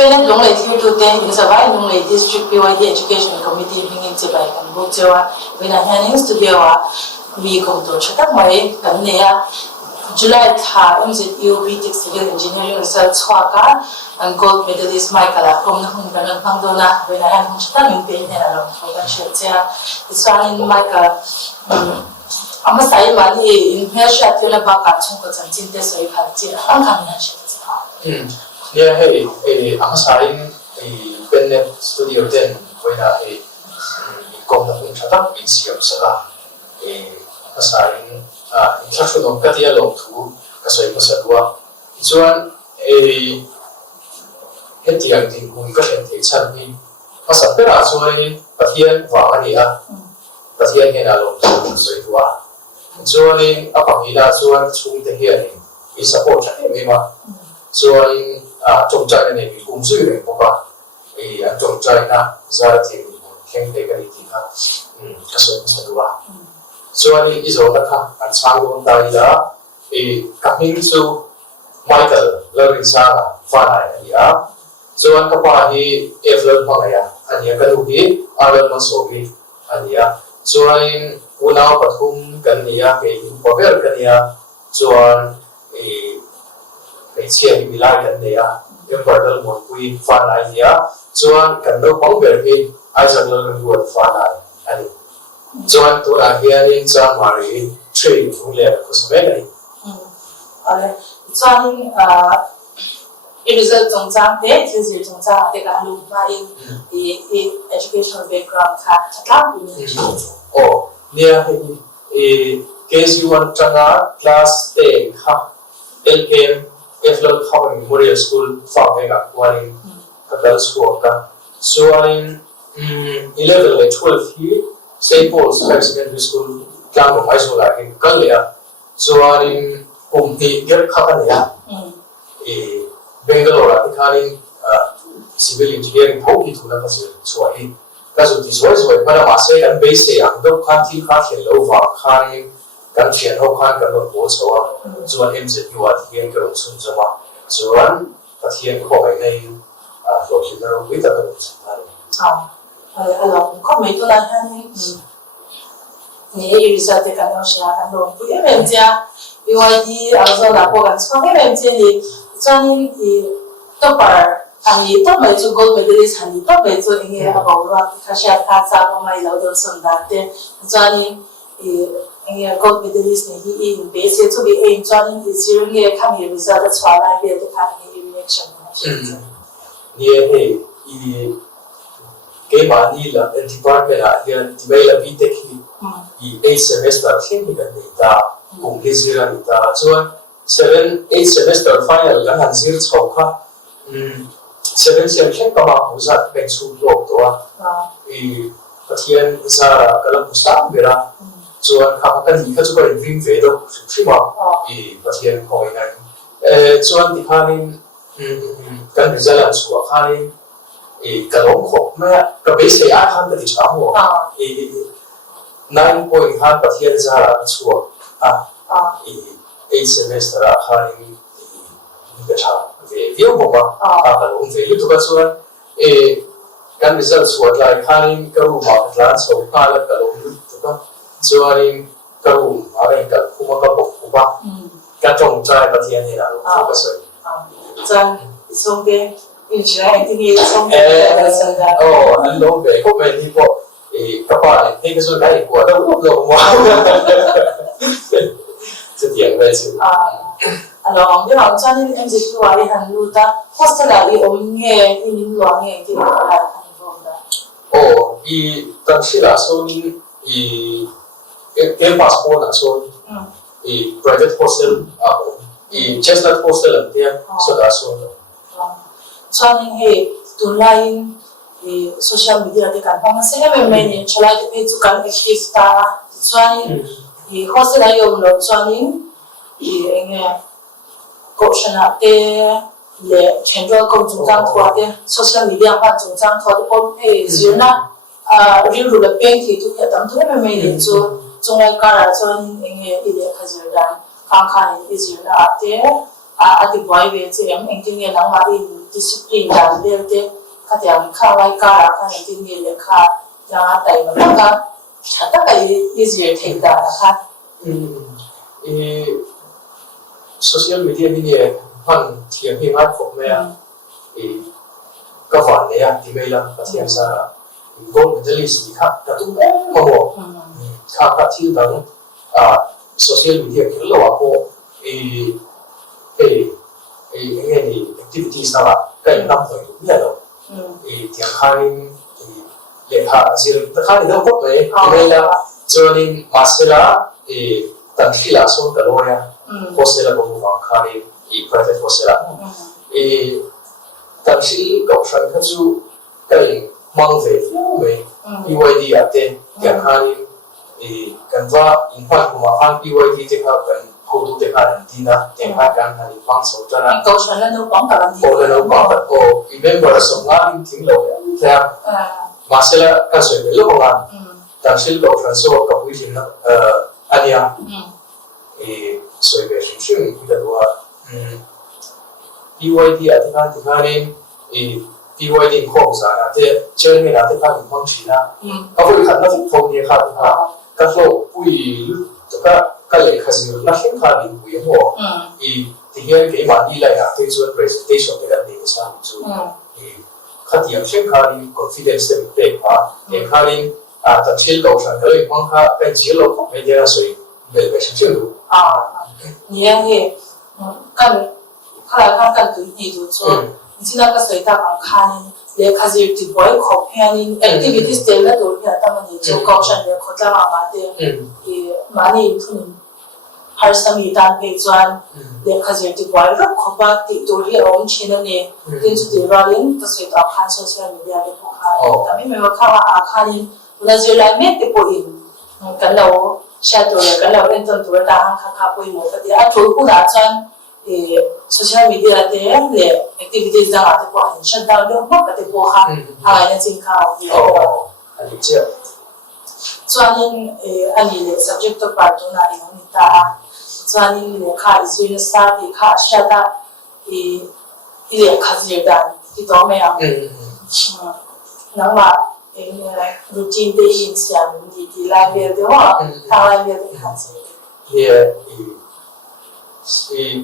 Parent long lay thing to them is a wide long lay district PYD education committee hinging to by and book joa when a hangings to be a we come to shut up my Ganea July MZU BTech Civil Engineering Results Waka and gold medalist Michael from the Hungaran Pandona when I have shut in pain and along for the shelter. It's one in Michael. I'm a side money in her shut in a back at Chunkos and Tintes or you have tea. I'm coming and shut. Yeah, hey, I'm saying a Bennett Studio then when I go to the introduction in Siamsala. A saying, instruction Katia Long to Kasai Musadua. It's one a Hetiang who got a Charmi. Masapera, so but here, Vania, but here again alone to Soitua. Joining Apamida, so one to the hearing is support Mima. Joining trong trai này mình cũng giữ được một trong trai na ra thì khen cái gì ha cái số sẽ đủ à so anh ý rồi đó ha anh sang luôn tay đó các hình số Michael learning sang là pha này anh à so anh các bạn thì learn bằng này anh cái lúc thì learn bằng số thì anh à so anh unau bắt hung cái này cái cover cái này so anh cái chuyện bị lại cái này yang berdal mau kui fanai ya, cuman kalau pangber ke, aja lalu buat fanai, ani, cuman tu akhirnya cuman mari trade mulai kosmetik. Oleh, cuman result jangka deh, jadi jangka ada kan lupa di educational background kan, tak punya. Oh, dia KS1 tengah kelas 10 ha, LPM Eflon Common Memorial School Fabega Wali Kadal School ka so in 11 and 12 here St. Paul's Secondary School Kang Mai so la in Kalia so in umti ger khakan ya Bangalore ikhanin civil engineering phoki thuna ka so hi ka so ti so para mase an base te ang do khan thi kha thel lo wa khanin kan thian ho khan kan lo bo so chuan MZU thian ka ro sun chama chuan pathian kho ai nei lo ki ro wi ta ka sa along ko mai to la han ni result te kan no sha kan lo pu em ja BYD also la ko kan so em je ni chuan i topper ani to mai chu gold medalist hani to mai chu inge about ra ka sha ka sa ko mai lo do sun da te chuan i gold medalist ni in base to be in joining is during a come result that's why I be the company reaction ni ke mani la department here develop BTech a semester thing ni da kung hizira ni da chuan 7-8 semester final kan han zir chho kha 7 semester ka ma uzat ben chu lok to pathian zara kalam mustam bera chuan kha kan ni kha chu ko ring ve do thima pathian khoi nai chuan ti khanin kan result chu khanin kalong khop ma ka base ai khan ka ti cha ho 9 point han pathian zara chu 8 semester khanin ka cha ve view bo ba kalong ve yu to ka chuan kan result chu lai khanin ka ru ma tlan so ka la kalong to ka chuanin karum arai ka kuma ka bok ba ka tong trai pathian ni la lo ka soi chan songge in chai ti songge an lo be ko me ni po ka pa ni ke so dai ko da lo lo mo ce tiang ve chu along the long chan in MZU wali han lu ta hostel ali om nge in lo nge ti la tan sila so ni passport na so private hostel Chestnut hostel ang tiyan so da so chuanin he tunlain social media te kan pang se me me chalai te chu kan active ta chuanin hostel ayo lo chuanin enge ko shana te le central ko chu jang thwa te social media pa chu jang thwa ko zirna riu ru le peng thi tu ya tam tu me me chu chungai kara chuanin enge ile khazir dan kang khan izirna te at the boy we say em engineer lang ma in discipline dan de ka tiang kha lai ka ka engineer le kha ya tai ma ka chata ka easier thei da kha social media ni han thiam hi ngai khop me ka van ne ya ti mai la ka thiam sa gold medalist ni kha ka tu mo mo kha thil dang social media ki lo ko any activities na ka nam thoi du ya lo tiang khain le kha zir ta kha ni do ko me mai la joining masela tan khila so ka lo ya hostel ko mo kha ni private hostel tan shi ko shan kha chu kai mang ve me PYD ate tiang khain kan va in fact kuma han PYD te kha kan ko tu te kha ni na te kha kan han pang so ta na ko shan la no pang ka ni ko la no pang ko remember so nga in thing lo ya masela ka so be lo nga tan shi ko shan so ka pu jin na ania so be shi ku da wa PYD ate kha ni PYD ko sa na te chen me na te kha ni pang chi na ka pu kha na fu ko ni kha ka so pui ka le kha zi na hin kha ni pui mo ti hian ke ma ni la ya te chu presentation te da ni sa ni chu kha ti am shen kha ni confidence te pe pa e kha ni ta chil ko sha le mang kha ka ji lo ko me ya so be be shin lu ni ya he kan kan tu ni du so ni na ka sai ta kan kha ni le kha zi ti boy ko phe ni activities te la do ya ta ma ni chu ko shan le ko ta ma te ma ni thu ni har sam yi dan pe chuan le kha zi ti boy ro ko ba ti do ri om chin ne tin chu ti ra lin ka sai ta khan social media le ko kha ta mi me wa kha wa a kha ni la zi la me te po in kan lo sha do le kan lo ren ton tu ta han kha po i mo ta ti a thu ku da chuan social media te le activities da te po an shut down lo mo ka te po kha ha na chin kha ani che chuanin ani le subject to part na i ni ta chuanin le kha is sa ti kha sha da le kha zi da ti to me a nang ma routine de in siam di la ve de wa ta la ve de kha zi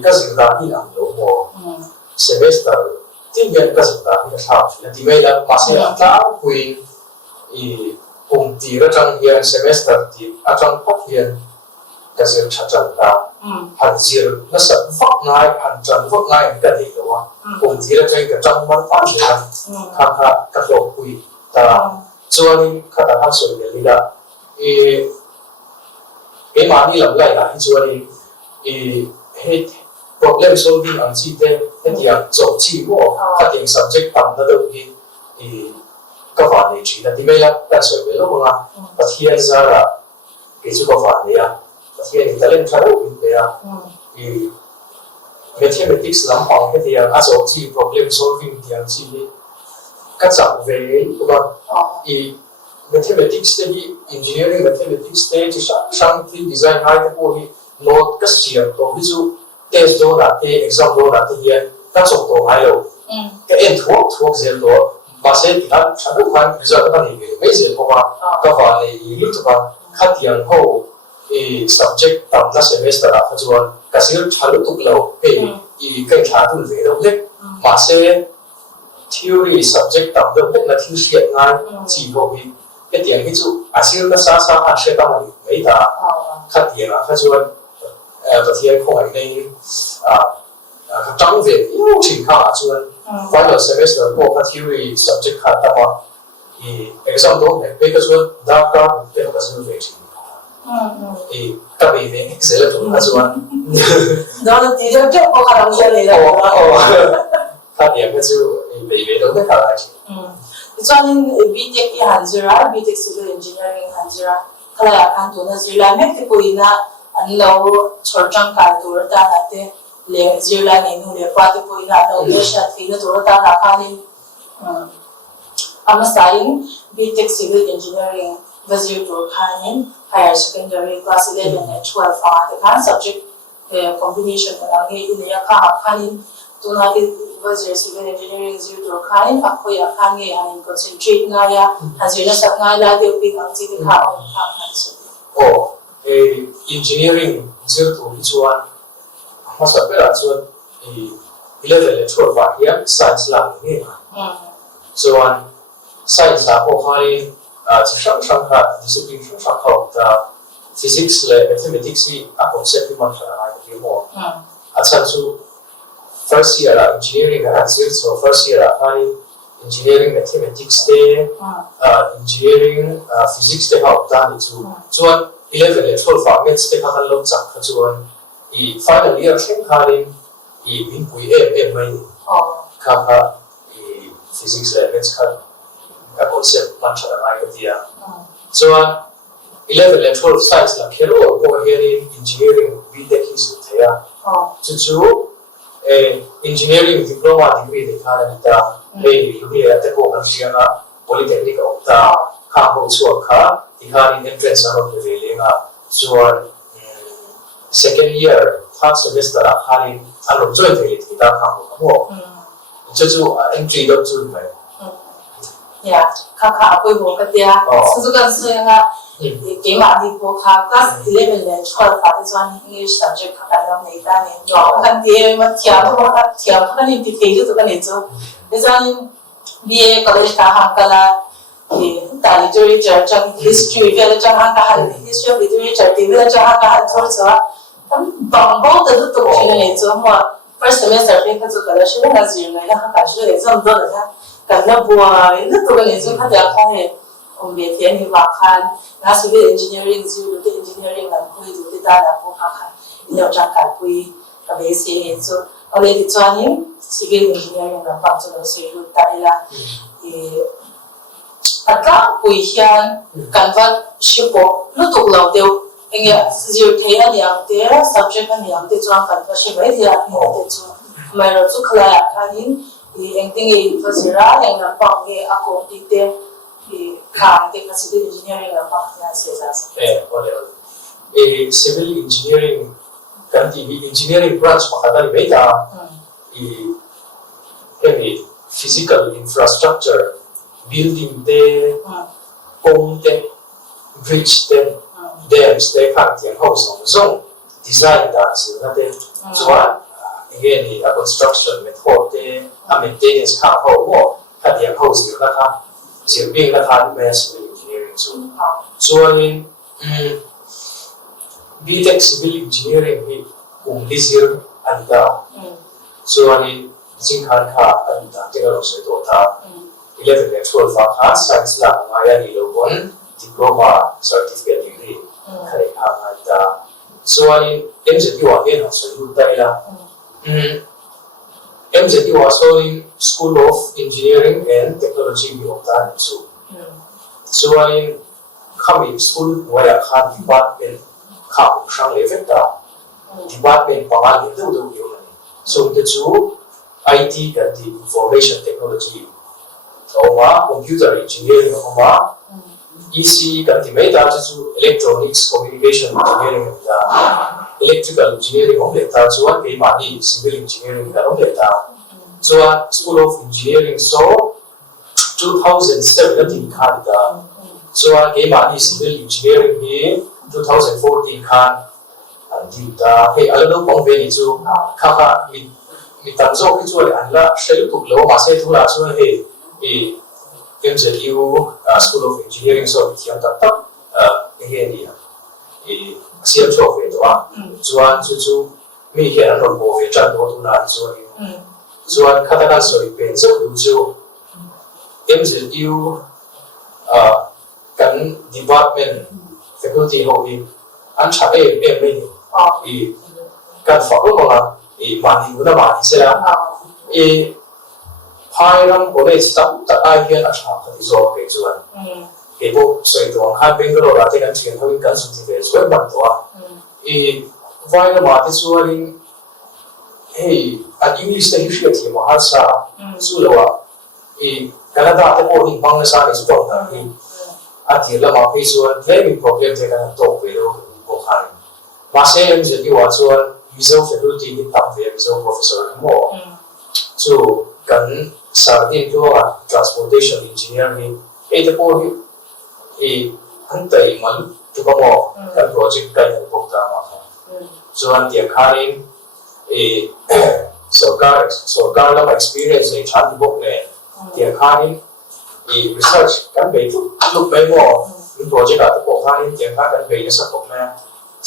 ka zi da ni ang lo mo semester tin yan ka zi da ni tha na ti mai la ma se ta hui cùng tỷ ra trong hiện semester thì ở trong phát hiện cái sự chặt chẽ là hành diện nó sẽ phát ngay hành trình phát ngay cái gì đó cùng tỷ ra trong văn hóa thì là các lộ quy ta cho nên các bạn học sinh này là cái mà đi làm lại là cho nên hết problem solving anh chị thế thì做题目phát hiện subject tầm nó đâu thì các bạn này chỉ là đi mấy lần đã sửa về lúc mà và thiên ra là cái chú các bạn này và thiên thì ta lên khá lâu như thế thì mathematics lắm hoặc cái thì áp dụng chỉ problem solving thì chỉ các dạng về các bạn thì mathematics thì engineering mathematics thì sang thì design hai cái bộ thì nó các trường tổ ví dụ test đó là cái exam đó là cái hiện các dụng tổ hai lâu cái end thuộc diện đó mà sẽ thì anh chẳng được quan giờ các bạn hiểu mấy gì không ạ các bạn này lúc các bạn khát tiền hậu subject tầm là semester là phải chọn cái sự trả lúc tục lâu cái trả đủ về đâu hết mà sẽ theory subject tầm đâu hết là thiếu hiện ngay chỉ có cái tiền ví dụ sẽ nó xa hạn sẽ tăng lên mấy ta khát tiền là phải chọn và thiên không phải nên trong việc yêu trình khá chọn final semester ko ka theory subject kha ta ma exam do me pe ka chuan da ka pe ka chu ve chi ka be ve excel to ka chuan đó thì cho chốt có khả năng gì này là ka điểm ka chu be ve do ka la chi cho nên BTech cái hàn zira BTech civil engineering hàn zira cái là hàn tu na zira mấy cái bụi na anh lâu chọn trang cái tu ra ta là thế le zira này nu le qua cái bụi na lâu le sát thì nó tu ra ta là cái này ama sain BTech civil engineering vazir tu khanin higher secondary class 11 and 12 the kan subject combination là cái in này khác khanin tu na cái vazir civil engineering zero to khanin akoi akhan nge anin concentrate na ya hazina sak na la de pi ang chi kha khan su engineering zero to chuan masa pera chuan 11 le 12 wa hian science la ni chuan science la ko khanin chi sang kha discipline sang kha ta physics le mathematics ni a concept man thana ai ki mo acha chu first year engineering and so first year engineering mathematics te engineering physics te học ta ni chu chuan 11 le 12 fa maths te kha lo chang kha chuan final year theng khanin min pui em mai kha physics le maths kha a concept man thana ai ki ya chuan 11 and 12 science la khelo ko hearing engineering BTech is thaya chu engineering diploma degree de khana ta le ni ate ko kan siana polytechnic of ta kha ho chu kha dikhani entrance of the lelenga chuan second year third semester khani alo join the ta kha ho chu entry do chu mai ya kha apoi bo ka tia su kan su nga cái mà đi qua class 11 lên 12 phải cho English subject các bạn này ta này nhỏ hơn thì mà thiểu hơn thì thì tụi cái này cho bây giờ BA college ta hàng cái là thì ta literature trong history về là trong hàng cái history of literature thì về là trong hàng cái thôi cho bằng bao từ tụi cái này cho mà first semester thì cái cái là sẽ là gì này là cái sẽ là rất là cái là bùa tụi cái này cho các bạn thấy biết thì như vậy kan na civil engineering zero to engineering là ਕੋਈ dù ta là có khác nhiều trang cái ਕੋਈ cái về xây dựng ở đây thì cho nên civil engineering là bằng cho nó xây dựng tại là thì tất cả કોઈ hiện căn vật ship lúc tục lâu đều anh em zero thấy anh em thế subject anh em thế cho căn vật ship vậy thì anh em thế cho mà nó chút khai cái thì anh tin cái gì ra anh làm bằng cái ako đi khang te civil engineering la pa na se sa civil engineering kan ti engineering branch makata ni beta physical infrastructure building te pong te bridge te dams te khang tiang ho song design da si na te chuan again a construction method te a maintenance khang ho mo ka tiang ho si na kha chỉ biết là thằng về civil engineering cho nên BTech civil engineering thì cũng đi xíu anh ta cho nên chính khán khá anh ta cái đó sẽ tốt ta 11 and 12 và khá science là ngay đi lâu bốn diploma certificate degree khai khá anh ta cho nên em sẽ đi vào cái học sinh lúc đây là em sẽ đi vào School of Engineering and Technology of ta so nên kami school ngoài khan department khảo sang level ta department pangal ni tu tu yo so the two IT and the information technology oma computer engineering oma EC kan ti mai ta chu electronics communication engineering ta electrical engineering om le ta chuan ke ma ni civil engineering ta om le ta chuan School of Engineering so 2017 khan ta chuan ke ma ni civil engineering hi 2014 khan an ti ta he alano pong ve ni chu kha kha mi tam zo ki chu an la shelu tu lo ma se tu la chuan he MZU School of Engineering so thiam tak tak he ni siam cho ve to chuan chu mi he an ron bo ve chan do tu la chuan khatakan soi pen chu chu MZU kan department faculty ho hi an cha em mai kan fa ko la mani na mani se la Hiram College tam tak ai hian a tha khati zo ke chuan ke bo soi to khan Bangalore ate kan chian hawin kan su ti ve zo ban to vai na ma te chuan an English te history ti ma har sa su lo Canada te ko hin bang sa ni su to ta ati la ma pe chuan very problem te kan to ve lo ko khan ma se em je ti wa chuan visual faculty ที่ทำเรียน visual professor ทั้งหมดจู่กันสาธิตตัว transportation engineer นี่จะพูดอันแต่มันทุกหมดกัน project กันพวกต่างๆส่วนเดียร์คารินsogar lang experienceในชั้นพวกเนี่ยเดียร์คารินresearch กันไปทุกลุกไปหมดมี project กับพวกคารินเดียร์คารินไปในสังคมเนี่ย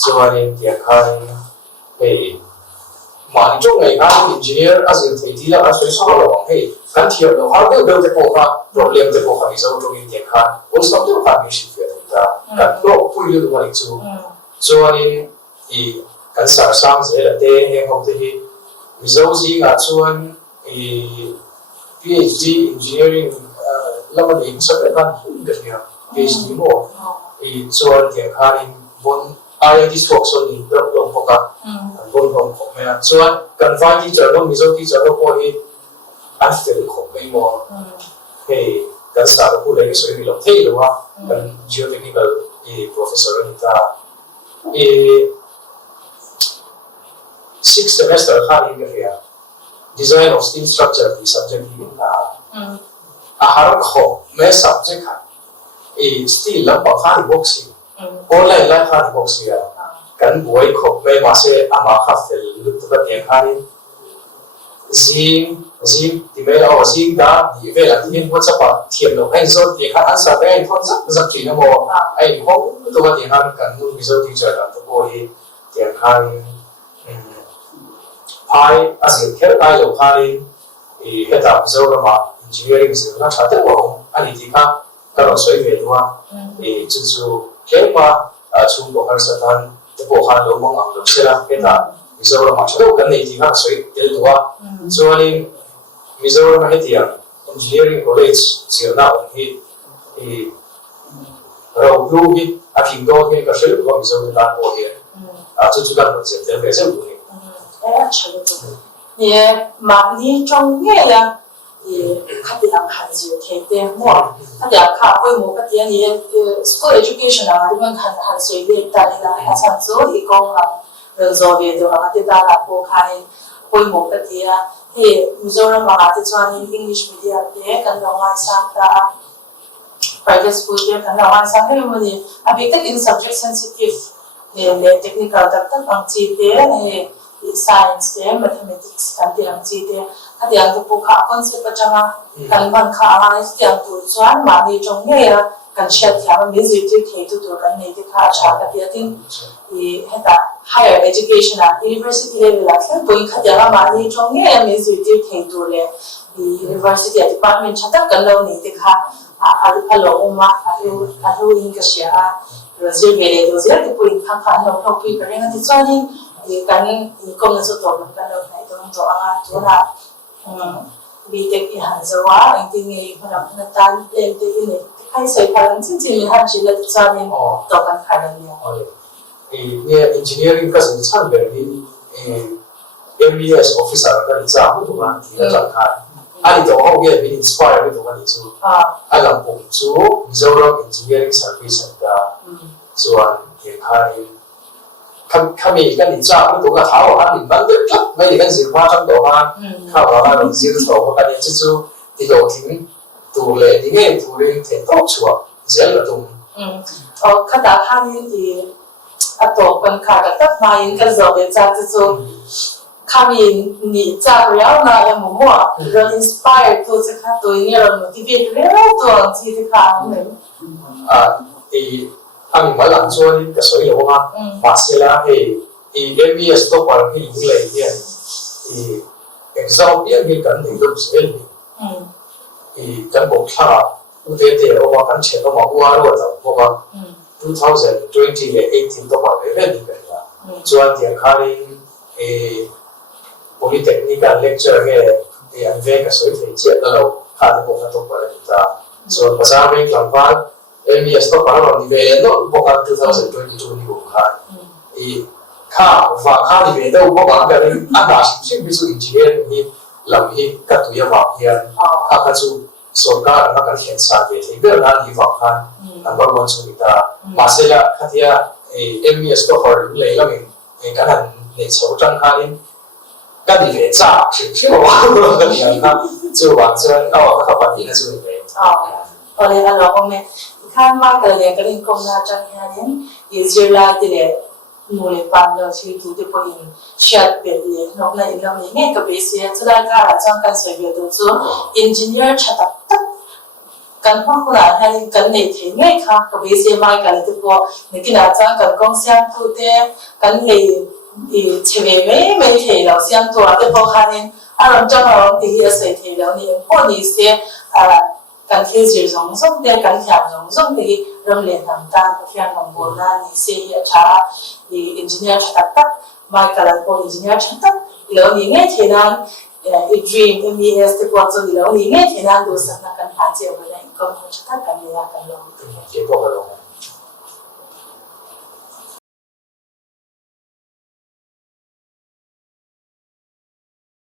ส่วนเดียร์คารินมันจงไงครับ engineer อาศัยที่เราใช้สอนเราให้การเทียบเราหาเรื่องจะพบว่า problem จะพบว่าในส่วนตรงนี้เดียร์คารินวันสองตัวการมีสิ่งเดียวกันการโลกพูดเรื่องอะไรจู่ส่วนการสร้างสรรค์เรื่องเต้ให้เขาที่วิศวกรส่วน PhD engineering แล้วมันอีกสักประมาณกันเนี่ย PhD หมดส่วนเดียร์คารินบนIIT สอบส่วนนี้ลงพวกกันบนของผมเนี่ยส่วนการฟังที่จะต้องมีส่วนที่จะต้องพอให้อันที่จะของไม่หมดให้การสอนผู้เรียนส่วนนี้เราเที่ยวว่าการ geotechnical professor นี่ถ้า6 semester ข้าเรียนกันเนี่ย design of steel structure ที่ subject ที่เป็นอาหารของแม่ subject ค่ะsteel แล้วบอกข้าที่ boxing online แล้วข้าที่ boxing กันบวยของแม่มาเสียอามาข้าเฟลลุกตัวเดียร์ข้านี่ซิมที่แม่เอาซิมด้าดีเวลาที่เห็นว่าจะปัดเทียมลงให้ส่วนเดียร์ข้าอันสัตย์ได้ทอนสักทีนะโมไอ้ห้องตัวเดียร์ข้ากันนู่นมีส่วนที่จะทำตัวเดียร์ข้าพายอาศัยแค่พายลงพายเหตุการณ์เจ้าละมา engineering สิ่งนั้นชัดเจนว่าอันนี้ที่ข้าก็เราสวยเวียนว่าจู่ๆแค่ว่าชุมบอกให้สัตว์จะบอกให้เรามองอ่านเสร็จแล้วเหตุการณ์เจ้าละมาชัดเจนกันในที่ข้าสวยเดี๋ยวว่าส่วนนี้มิโซรามาที่ engineering college สิ่งนั้นเราดูที่อาทิตย์ก่อนที่ก็เชื่อว่ามิโซราโอเคจู่ๆกันมันจะเดี๋ยวไปเสร็จเลย也蛮尼中业呀，也他哋人看就睇啲么，他哋看规模嗰啲嘢，school education 啊，點樣看水啲，但係啦，係想做一個啊，做嘅就係啲大家過看規模嗰啲啊，係唔做啦嘛，啲專業 English medium 啲，跟住我上到 private school 啲，跟住我上啲乜嘢，啊，比較 in subject sensitive，咧 technical 得講知啲，science 啲 mathematics กันที่เราจีเดียถ้าเดี๋ยวจะพูดข่าวคอนเซ็ปต์ประจำกันบันข่าวอะไรที่เราพูดส่วนมาในตรงนี้กันเชื่อที่มันมีสิ่งที่เกี่ยวกับกันในที่ข่าวชาติที่ที่เหตุ higher education อ่ะ university level อ่ะคือพูดข่าวเดี๋ยวมาในตรงนี้มีสิ่งที่เกี่ยวกับเลย university department ชาติกันเราในที่ข่าวอาลูกมาอาลูอิงก็เชื่อเราจะเรียนรู้ที่พูดข้างๆเราพูดกันเรื่องที่ส่วนนี้กันก็มันสุดโต่งกันเราในตรงตัวตัวละบีเทคที่หันจะว่าจริงๆคนเราตานเรียนที่นี่ใครใส่พลังจริงๆหันชีวิตจะมีต่อกันขนาดนี้เนี่ย engineering ก็สิ่งชั้นแบบนี้MBS officer ก็ได้จ้างถูกไหมที่จะจัดการอันนี้ตัวเขาเนี่ยเป็น inspire ไปถูกไหมนี่จู่อันหลังผมจู่มิโซรัม engineering service center ส่วนเกี่ยวกับเขามีกันอีกจ้าไม่ถูกกับเขาอันนี้มันเด็กไม่ได้กันสิว่าจังตัวมันเขาบอกว่าเราจะตัวกันเนี่ยจู่ๆที่เราทิ้งตัวเลยนี่ไงตัวเรื่องเทนต์ชัวร์เสียแล้วตรงขณะท่านที่ตัวคนขาดตัดมาอินกันจะเป็นจ้าจู่ๆเขามีนี่จ้าเรียกนะเอ็มมั่วเรา inspire ตัวจะขาตัวนี้เรา motivate เรื่องตัวที่จะขาเนี่ยอามีมาหลังส่วนก็สวยอยู่ว่ามาเสร็จแล้วMBS ตัวก่อนที่ยิ่งเลยเนี่ยexam เนี่ยมีกันถึงรุ่นเสร็จกันบอกถ้าอุเทเตอว่ากันเชื่อว่าว่าเราจะบอกว่า2020และ18ตัวก่อนเลยเป็นยังไงล่ะส่วนที่ข้าเรียนPolytechnical lecture เนี่ยอันเวก็สวยที่เจ็ดแล้วเราข้าจะบอกกันตัวก่อนเลยจ้าส่วนภาษาอังกฤษหลังบ้าน MBS ตัวก่อนเราดีเวลล์บอกกัน2022นี่บอกกันข้าว่าข้าดีเวลล์บอกกันกันอันนั้นสิ่งที่สุด engineer นี่หลังที่กัดตัวอย่างว่าเพียงข้าก็จะสอนการนักการเขียนสารเองเรื่องนั้นที่ว่ากันnumber one สุดที่มาเสร็จแล้วข้าที่MBS ตัวก่อนเลยแล้วมีการนั้นใน你抽张卡呢，跟你给炸是我忘了跟你啊，就往这哦，那把你那是没。oleh Allah kan ma kale kale ko na chang hanin yezira tile mule pan lo chi tu de po in shat be le no na in lo ne ka be se chula ka chang kan so ye do chu engineer chata kan phang ko la hanin kan nei the ngai kha ka be se ma ka le tu po ne ki na chang kan kong siam tu te kan nei chebe me the lo siam tu a te po hanin alam chang lo ti ye se the lo ni po ni seกันที่สื่อสงส่งเดียกันแข่งสงส่งที่โรงเรียนต่างๆที่ยังโบราณนี่เสียช้าที่อินจิเนียร์ชัดตัดมาการันพออินจิเนียร์ชัดตัดแล้วนี่ไงที่นั่นdream MES ที่ควรจะแล้วนี่ไงที่นั่นดูสักนักการหาเจ้าไปไหนก็ชัดตัดกันเลยกันลง 结果个龙。